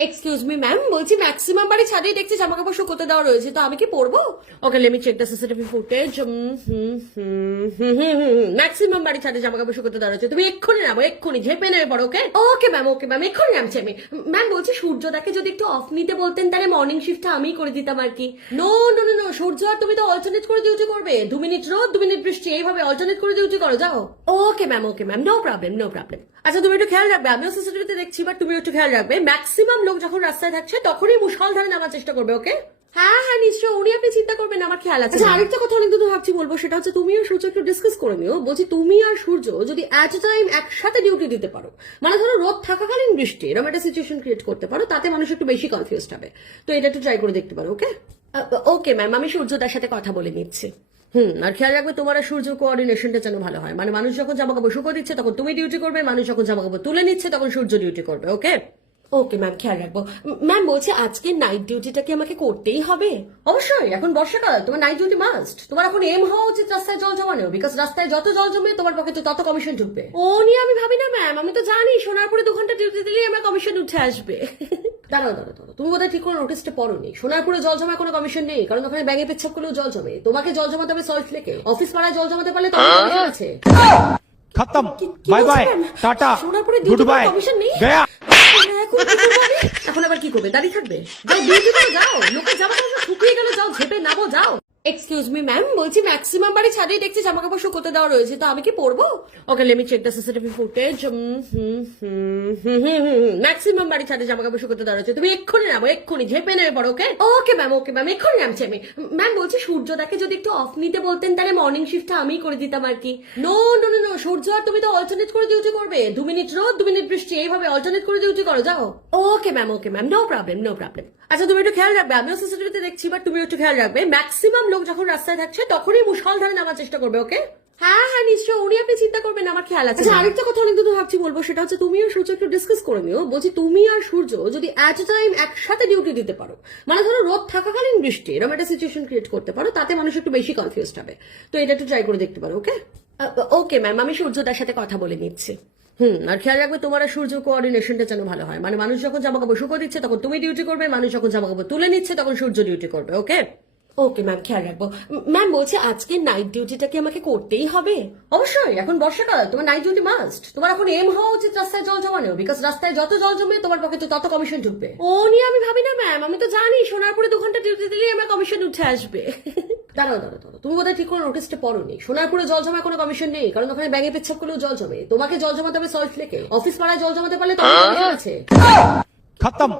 Excuse me ma'am, বলছি maximum বাড়ি ছাদেই দেখছি জামা কাপড় শুকোতে দেওয়া রয়েছে, তো আমি কি পরবো? Okay, let me check the CCTV footage. Maximum বাড়ি ছাদে জামা কাপড় শুকোতে দেওয়া রয়েছে, তুমি এক্ষুনি নামো, এক্ষুনি ঝেপে নেমে পড়ো। ওকে ওকে ম্যাম, এক্ষুনি নামছি আমি। ম্যাম বলছি সূর্যদাকে যদি একটু অফ নিতে বলতেন তাহলে মর্নিং শিফটটা আমি করে দিতাম আর কি। নো নো নো নো, সূর্য আর তুমি তো অল্টারনেট করে ডিউটি করবে, 2 মিনিট রোদ 2 মিনিট বৃষ্টি, এইভাবে অল্টারনেট করে ডিউটি করো, যাও। Okay ma'am, no problem no problem. আচ্ছা তুমি একটু খেয়াল রাখবে, আমিও সিসিটিভিতে দেখছি, বাট তুমি একটু খেয়াল রাখবে, ম্যাক্সিমাম লোক যখন রাস্তায় থাকছে তখনই মুষলধারে নামার চেষ্টা করবে। ওকে হ্যাঁ হ্যাঁ নিশ্চয়, উনি আপনি চিন্তা করবেন, আমার খেয়াল আছে। আচ্ছা আরেকটা কথা অনেক দিন ভাবছি বলবো, সেটা হচ্ছে তুমি আর সূর্য একটু ডিসকাস করে নিও। বলছি তুমি আর সূর্য যদি এট এ টাইম একসাথে ডিউটি দিতে পারো, মানে ধরো রোদ থাকাকালীন বৃষ্টি, এরকম একটা সিচুয়েশন ক্রিয়েট করতে পারো, তাতে মানুষ একটু বেশি কনফিউজড হবে। তো এটা একটু ট্রাই করে দেখতে পারো। ওকে ওকে ম্যাম, আমি সূর্যদার সাথে কথা বলে নিচ্ছি। আর খেয়াল রাখবে তোমার আর সূর্য কোঅর্ডিনেশনটা যেন ভালো হয়, মানে মানুষ যখন জামা কাপড় শুকো দিচ্ছে তখন তুমি ডিউটি করবে, মানুষ যখন জামা কাপড় তুলে নিচ্ছে তখন সূর্য ডিউটি করবে। ওকে ওকে ম্যাম, খেয়াল রাখবো। ম্যাম বলছি আজকে নাইট ডিউটিটা কি আমাকে করতেই হবে? অবশ্যই, এখন বর্ষাকাল, তোমার নাইট ডিউটি মাস্ট। তোমার এখন এম হওয়া উচিত রাস্তায় জল জমানো, বিকজ রাস্তায় যত জল জমে তোমার পকেটে তত কমিশন ঢুকবে। ও নিয়ে আমি ভাবি না ম্যাম, আমি তো জানি সোনারপুরে 2 ঘন্টা ডিউটি দিলেই আমার কমিশন উঠে আসবে। দাঁড়াও, তুমি বোধহয় ঠিক করে নোটিসটা পড়োনি। সোনারপুরে জল জমায় কোনো কমিশন নেই, কারণ ওখানে ব্যাঙে পেচ্ছাপ করলেও জল জমে। তোমাকে জল জমাতে হবে সল্ট লেকে, অফিস পাড়ায় জল জমাতে পারলে তোমার কমিশন আছে। खत्म। Bye bye tata goodbye गया। এখন আবার কি করবে? দাঁড়িয়ে থাকবে? যাও ডিউটি করো, যাও। লোকের জামা কাপড় শুকিয়ে গেল, যাও ঝেপে নামো, যাও। এক্সকিউজ মি ম্যাম, বলছি ম্যাক্সিমাম বাড়ি ছাদেই দেখছি জামা কাপড় শুকোতে দেওয়া রয়েছে, তো আমি কি পরবো? Okay, let me check the CCTV footage. Maximum বাড়ি ছাদে জামা কাপড় শুকোতে দেওয়া রয়েছে, তুমি এক্ষুনি নামো, এক্ষুনি ঝেপে নেমে পড়ো। ওকে ওকে ম্যাম, এক্ষুনি নামছি আমি। ম্যাম বলছি সূর্যদাকে যদি একটু অফ নিতে বলতেন তাহলে মর্নিং শিফটটা আমি করে দিতাম আর কি। নো নো নো নো, সূর্য আর তুমি তো অল্টারনেট করে ডিউটি করবে, 2 মিনিট রোদ 2 মিনিট বৃষ্টি, এইভাবে অল্টারনেট করে ডিউটি করো, যাও। Okay ma'am, no problem no problem. আচ্ছা তুমি একটু খেয়াল রাখবে, আমিও সিসিটিভিতে দেখছি, বাট তুমি একটু খেয়াল রাখবে, ম্যাক্সিমাম লোক যখন রাস্তায় থাকছে তখনই মুষলধারে নামার চেষ্টা করবে। ওকে হ্যাঁ হ্যাঁ নিশ্চয়, উনি আপনি চিন্তা করবেন, আমার খেয়াল আছে। আচ্ছা আরেকটা কথা অনেক দিন ভাবছি বলবো, সেটা হচ্ছে তুমি আর সূর্য একটু ডিসকাস করে নিও। বলছি তুমি আর সূর্য যদি এট এ টাইম একসাথে ডিউটি দিতে পারো, মানে ধরো রোদ থাকাকালীন বৃষ্টি, এরকম একটা সিচুয়েশন ক্রিয়েট করতে পারো, তাতে মানুষ একটু বেশি কনফিউজড হবে। তো এটা একটু ট্রাই করে দেখতে পারো। ওকে ওকে ম্যাম, আমি সূর্যদার সাথে কথা বলে নিচ্ছি। আর খেয়াল রাখবে তোমার আর সূর্য কোঅর্ডিনেশনটা যেন ভালো হয়, মানে মানুষ যখন জামা কাপড় শুকো দিচ্ছে তখন তুমি ডিউটি করবে, মানুষ যখন জামা কাপড় তুলে নিচ্ছে তখন সূর্য ডিউটি করবে। ওকে ওকে ম্যাম, খেয়াল রাখবো। ম্যাম বলছি আজকে নাইট ডিউটিটা কি আমাকে করতেই হবে? অবশ্যই, এখন বর্ষাকাল, তোমার নাইট ডিউটি মাস্ট। তোমার এখন এম হওয়া উচিত রাস্তায় জল জমানো, বিকজ রাস্তায় যত জল জমে তোমার পকেটে তত কমিশন ঢুকবে। ও নিয়ে আমি ভাবি না ম্যাম, আমি তো জানি সোনারপুরে 2 ঘন্টা ডিউটি দিলেই আমার কমিশন উঠে আসবে। দাঁড়াও, তুমি বোধহয় ঠিক করে নোটিসটা পড়োনি। সোনারপুরে জল জমায় কোনো কমিশন নেই, কারণ ওখানে ব্যাঙে পেচ্ছাপ করলেও জল জমে। তোমাকে জল জমাতে হবে সল্ট লেকে, অফিস পাড়ায় জল জমাতে পারলে তোমার কমিশন আছে। खत्म।